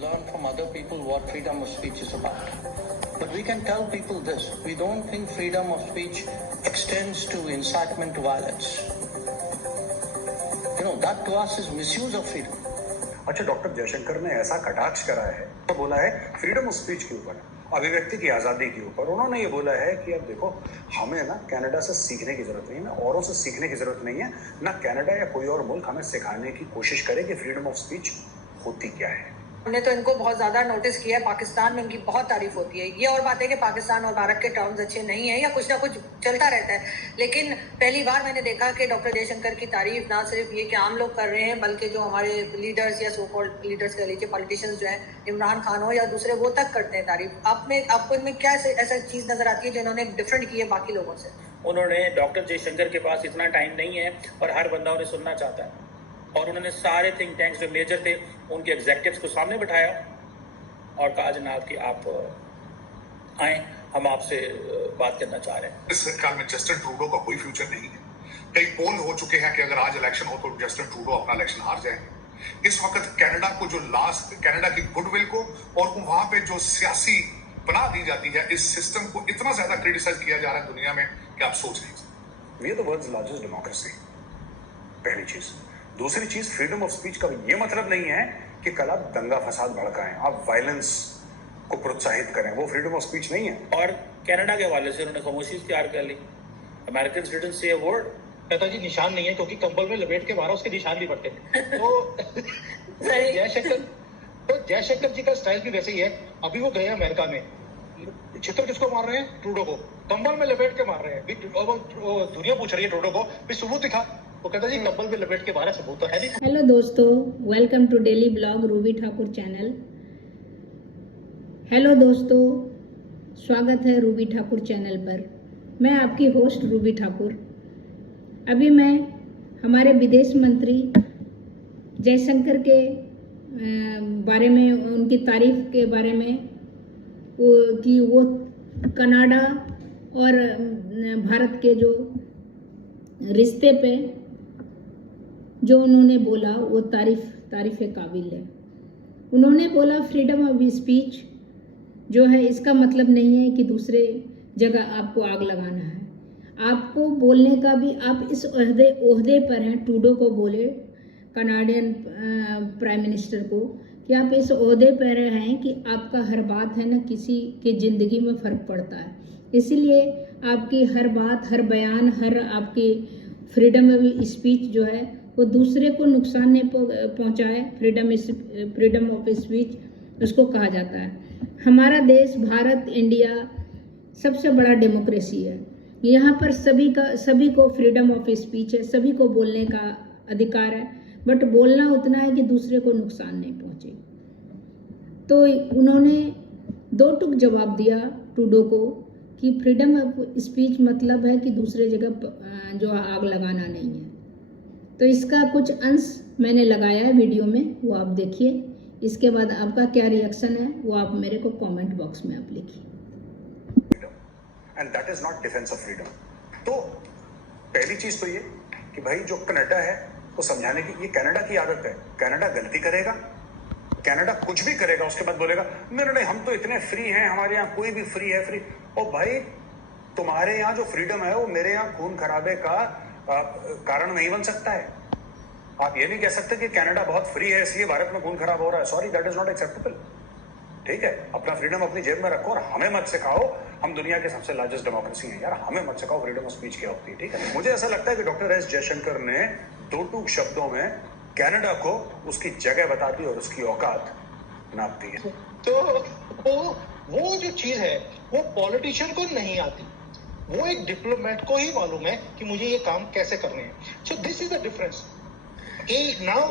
Learn from other people what freedom of speech is about. But we can tell people this, we don't think freedom of speech extends to incitement to violence. That to us is misuse of freedom. अच्छा, doctor Jaishankar ने ऐसा कटाक्ष करा है तो बोला है freedom of speech के ऊपर, अभिव्यक्ति की आज़ादी के ऊपर। उन्होंने ये बोला है कि अब देखो, हमें ना कनाडा से सीखने की जरूरत नहीं है, ना औरों से सीखने की जरूरत नहीं है, ना कनाडा या कोई और मुल्क हमें सिखाने की कोशिश करे कि फ्रीडम ऑफ स्पीच होती क्या है। हमने तो इनको बहुत ज्यादा नोटिस किया है, पाकिस्तान में इनकी बहुत तारीफ होती है। ये और बात है कि पाकिस्तान और भारत के टर्म्स अच्छे नहीं है या कुछ ना कुछ चलता रहता है, लेकिन पहली बार मैंने देखा कि डॉक्टर जयशंकर की तारीफ ना सिर्फ ये कि आम लोग कर रहे हैं, बल्कि जो हमारे लीडर्स या सो कॉल्ड लीडर्स कह लीजिए, पॉलिटिशियंस जो हैं, इमरान खान हो या दूसरे, वो तक करते हैं तारीफ। आपको इनमें क्या ऐसा चीज नजर आती है जो इन्होंने डिफरेंट की है बाकी लोगों से? उन्होंने, डॉक्टर जयशंकर के पास इतना टाइम नहीं है और हर बंदा उन्हें सुनना चाहता है, और उन्होंने सारे थिंक टैंक्स जो मेजर थे उनके एग्जेक्टिव्स को सामने बिठाया और कहा जनाब कि आप आए, हम आपसे बात करना चाह रहे हैं। इस सरकार में जस्टिन ट्रूडो का कोई फ्यूचर नहीं है। कई पोल हो चुके हैं कि अगर आज इलेक्शन हो तो जस्टिन ट्रूडो अपना इलेक्शन हार जाएंगे। इस वक्त कनाडा को जो कनाडा की गुडविल को और वहां पे जो सियासी बना दी जाती है, इस सिस्टम को इतना ज्यादा क्रिटिसाइज किया जा रहा है दुनिया में कि आप सोच नहीं सकते। We are the world's largest democracy, पहली चीज। दूसरी चीज, फ्रीडम ऑफ स्पीच का ये मतलब नहीं है कि कल आप दंगा फसाद भड़काएं, आप वायलेंस को प्रोत्साहित करें, वो फ्रीडम ऑफ स्पीच नहीं है। और कनाडा के हवाले से उन्होंने खामोशी इख्तियार कर ली। American didn't say a word. कहता जी निशान नहीं है, क्योंकि कंबल में लपेट के मारा, उसके निशान भी पड़ते हैं। तो जयशंकर जी का स्टाइल भी वैसे ही है। अभी वो गए अमेरिका में, चित्र किसको मार रहे हैं? ट्रूडो को कंबल में लपेट के मार रहे हैं। दुनिया पूछ रही है ट्रूडो को, भी सबूत दिखा। वो कहता जी कंबल में लपेट के मारा, सबूत तो है नहीं। हेलो दोस्तों, welcome to daily blog Ruby Thakur channel. Hello दोस्तों, स्वागत है रूबी ठाकुर चैनल पर। मैं आपकी होस्ट रूबी ठाकुर। अभी मैं हमारे विदेश मंत्री जयशंकर के बारे में, उनकी तारीफ के बारे में, कि वो कनाडा और भारत के जो रिश्ते पे जो उन्होंने बोला, वो तारीफ काबिल है। उन्होंने बोला फ्रीडम ऑफ स्पीच जो है, इसका मतलब नहीं है कि दूसरे जगह आपको आग लगाना है। आपको बोलने का भी, आप इस ओहदे पर हैं, ट्रूडो को बोले, कनाडियन प्राइम मिनिस्टर को, कि आप इस ओहदे पर हैं कि आपका हर बात है ना किसी के ज़िंदगी में फ़र्क पड़ता है। इसीलिए आपकी हर बात, हर बयान, हर आपकी फ्रीडम ऑफ स्पीच जो है वो दूसरे को नुकसान नहीं पहुंचाए, फ्रीडम ऑफ स्पीच उसको कहा जाता है। हमारा देश भारत, इंडिया सबसे बड़ा डेमोक्रेसी है। यहाँ पर सभी को फ्रीडम ऑफ स्पीच है, सभी को बोलने का अधिकार है, बट बोलना उतना है कि दूसरे को नुकसान नहीं पहुंचे। तो उन्होंने दो टूक जवाब दिया ट्रूडो को कि फ्रीडम ऑफ स्पीच मतलब है कि दूसरे जगह जो आग लगाना नहीं है। तो इसका कुछ अंश मैंने लगाया है वीडियो में, वो आप देखिए। इसके बाद आपका क्या रिएक्शन है वो आप मेरे को कमेंट बॉक्स में आप लिखिए। And that is not defence of freedom. तो पहली चीज तो ये कि भाई जो कनाडा है तो समझाने की, ये कनाडा की आदत है। कनाडा गलती करेगा, कनाडा कुछ भी करेगा, उसके बाद बोलेगा नहीं हम तो इतने फ्री हैं, हमारे यहाँ कोई भी फ्री है, फ्री। और भाई तुम्हारे यहाँ जो फ्रीडम है वो मेरे यहाँ खून खराबे का कारण नहीं बन सकता है। आप ये नहीं कह सकते कि कनाडा बहुत फ्री है इसलिए भारत में खून खराब हो रहा है। Sorry, that is not acceptable. ठीक है, अपना फ्रीडम अपनी जेब में रखो और हमें मत सिखाओ। हम दुनिया के सबसे लार्जेस्ट डेमोक्रेसी हैं यार, हमें मत सिखाओ फ्रीडम ऑफ स्पीच क्या होती है। ठीक है, मुझे ऐसा लगता है कि डॉक्टर एस जयशंकर ने दो टूक शब्दों में कनाडा को उसकी जगह बता दी और उसकी औकात नाप दी है। तो वो जो चीज है वो पॉलिटिशियन को नहीं आती, वो एक डिप्लोमेट को ही मालूम है कि मुझे ये काम कैसे करने हैं। So this is the difference कि नाउ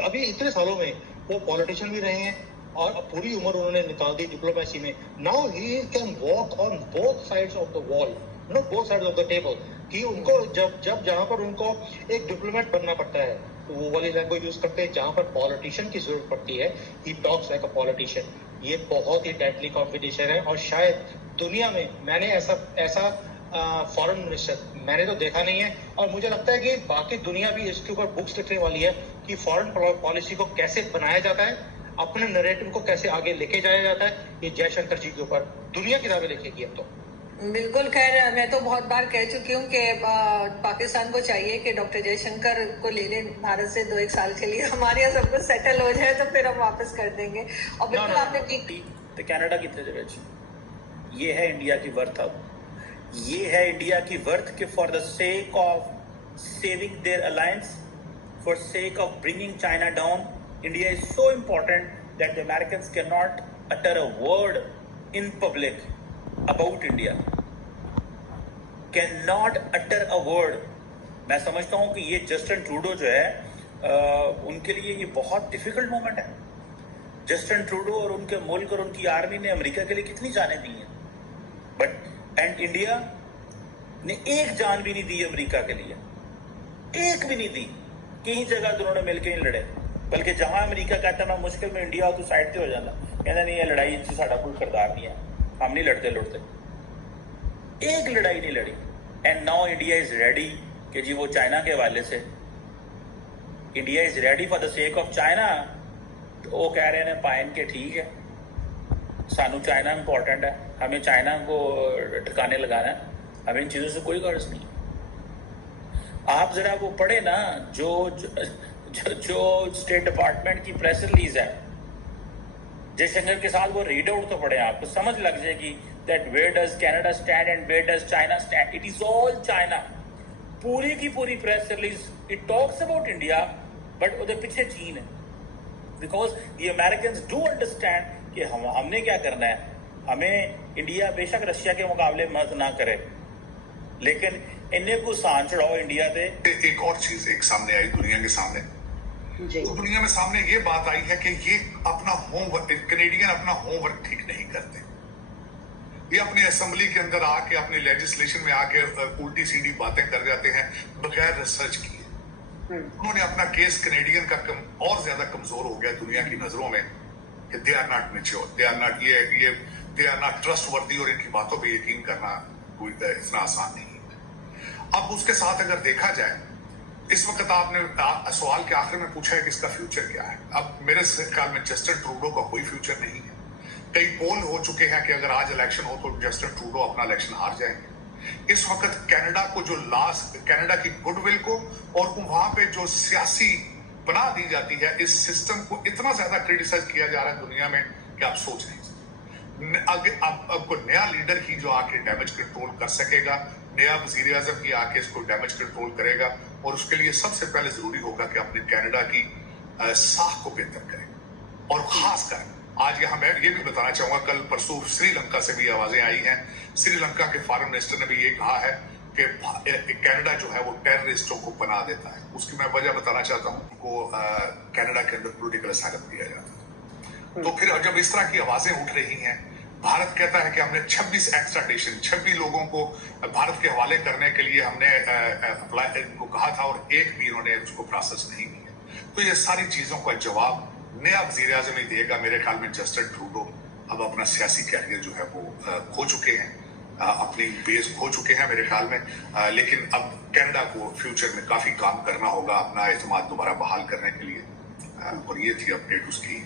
अभी इतने सालों में वो पॉलिटिशियन भी रहे हैं और पूरी उम्र उन्होंने निकाल दी डिप्लोमेसी में। Now he can walk on both sides of the wall, not both sides of the table, कि उनको जब जहां पर उनको एक डिप्लोमेट बनना पड़ता है तो वो वाली लैंग्वेज यूज करते हैं, जहां पर पॉलिटिशियन की जरूरत पड़ती है he talks like a politician. ये बहुत ही डेडली कॉम्पिटिशन है और शायद दुनिया में मैंने ऐसा फॉरेन मिनिस्टर मैंने तो देखा नहीं है, और मुझे लगता है कि बाकी दुनिया भी इसके ऊपर बुक्स लिखने वाली है कि फॉरेन पॉलिसी को कैसे बनाया जाता है अपने नैरेटिव को कैसे आगे लेके जाया जाता है, ये जयशंकर जी के ऊपर दुनिया की दावे लिखेगी अब तो। बिल्कुल। खैर, मैं तो बहुत बार कह चुकी हूँ कि पाकिस्तान को चाहिए कि डॉक्टर जयशंकर को ले लें भारत से 2-1 साल के लिए, हमारे यहाँ सब कुछ सेटल हो जाए तो फिर हम वापस कर देंगे। और बिल्कुल आपने तो कनाडा कितने जगह ये है इंडिया की वर्थ। अब ये है इंडिया की वर्थ कि for the sake of saving their alliance, for sake of bringing China down, India is so important that the Americans can not utter a word in public about India, cannot utter a word। मैं समझता हूं कि ये Justin Trudeau जो है उनके लिए ये बहुत डिफिकल्ट मोमेंट है। जस्टिन ट्रूडो और उनके मुल्क और उनकी आर्मी ने अमेरिका के लिए कितनी जानें दी हैं, बट एंड इंडिया ने एक जान भी नहीं दी अमेरिका के लिए, एक भी नहीं दी। कई जगह दोनों ने मिलकर नहीं लड़े, बल्कि जहां अमेरिका कहता मैं मुश्किल में इंडिया हो तो साइड पे हो जाना, कहना नहीं ये लड़ाई से साड़ा कोई किरदार नहीं है, हम नहीं लड़ते लड़ते। एक लड़ाई नहीं लड़ी। And now India is ready कि जी वो चाइना के हवाले से, India is ready for the sake of China. तो वो कह रहे हैं पाइन के ठीक है, सानू चाइना इंपॉर्टेंट है, हमें चाइना को ठिकाने लगाना है, हमें इन चीजों से कोई गर्ज नहीं। आप जरा वो पढ़े ना जो स्टेट डिपार्टमेंट की प्रेस रिलीज है जयशंकर के साथ, वो रीड आउट तो पढ़े, आपको समझ लग जाएगी that where does Canada stand and where does China stand. It is all China. पूरी की पूरी press release it talks about India, but उसके पीछे चीन है। Because the Americans do understand कि हमने क्या करना है। हमें इंडिया बेशक रशिया के मुकाबले मदद ना करे, लेकिन इन्हें को सान चढ़ाओ इंडिया पे। एक और चीज एक सामने आई दुनिया के सामने, तो दुनिया में सामने ये बात आई है कि ये अपना होमवर्क, कनेडियन अपना होमवर्क ठीक नहीं करते। ये अपनी असेंबली के अंदर आके अपनी लेजिस्लेशन में आके उल्टी सीधी बातें कर जाते हैं बगैर रिसर्च किए। उन्होंने अपना केस कनेडियन का और ज्यादा कमजोर हो गया दुनिया की नजरों में कि they are not mature, they are not they are not trustworthy, और इनकी बातों पर यकीन करना कोई इतना आसान नहीं है। अब उसके साथ अगर देखा जाए, इस वक्त आपने सवाल के आखिर में पूछा है कि इसका फ्यूचर क्या है। अब मेरे ख्याल में जस्टिन ट्रूडो का कोई फ्यूचर नहीं है। कई पोल हो चुके हैं कि अगर आज इलेक्शन हो तो जस्टिन ट्रूडो अपना इलेक्शन हार जाएंगे। इस वक्त कनाडा को जो कनाडा की गुडविल को और वहां पे जो सियासी बना दी जाती है, इस सिस्टम को इतना ज्यादा क्रिटिसाइज किया जा रहा है दुनिया में कि आप सोच नहीं सकते। आगे आपको नया लीडर ही जो आके डैमेज कंट्रोल कर सकेगा, नया वजीर आजम ही आके इसको डैमेज कंट्रोल करेगा, और उसके लिए सबसे पहले जरूरी होगा कि अपने कनाडा की साख को बेहतर करें। और खासकर आज यहाँ मैं ये भी बताना चाहूंगा, कल परसों श्रीलंका से भी आवाजें आई हैं। श्रीलंका के फॉरेन मिनिस्टर ने भी ये कहा है कि कनाडा जो है वो टेररिस्टों को पनाह देता है। उसकी मैं वजह बताना चाहता हूँ, उनको कनाडा के अंदर पॉलिटिकल असाइलम दिया जाता है। तो फिर जब इस तरह की आवाजें उठ रही हैं, भारत कहता है कि हमने 26 एक्स्ट्राडिशन 26 लोगों को भारत के हवाले करने के लिए हमने अप्लाई को कहा था, और एक भी इन्होंने उसको प्रोसेस नहीं किया। तो ये सारी चीजों का जवाब नया वजीर आजम ही देगा। मेरे ख्याल में जस्टिन ट्रूडो अब अपना सियासी कैरियर जो है वो खो चुके हैं, अपनी बेस खो चुके हैं मेरे ख्याल में। लेकिन अब कनाडा को फ्यूचर में काफी काम करना होगा अपना एतमाद दोबारा बहाल करने के लिए। और ये थी अपडेट उसकी।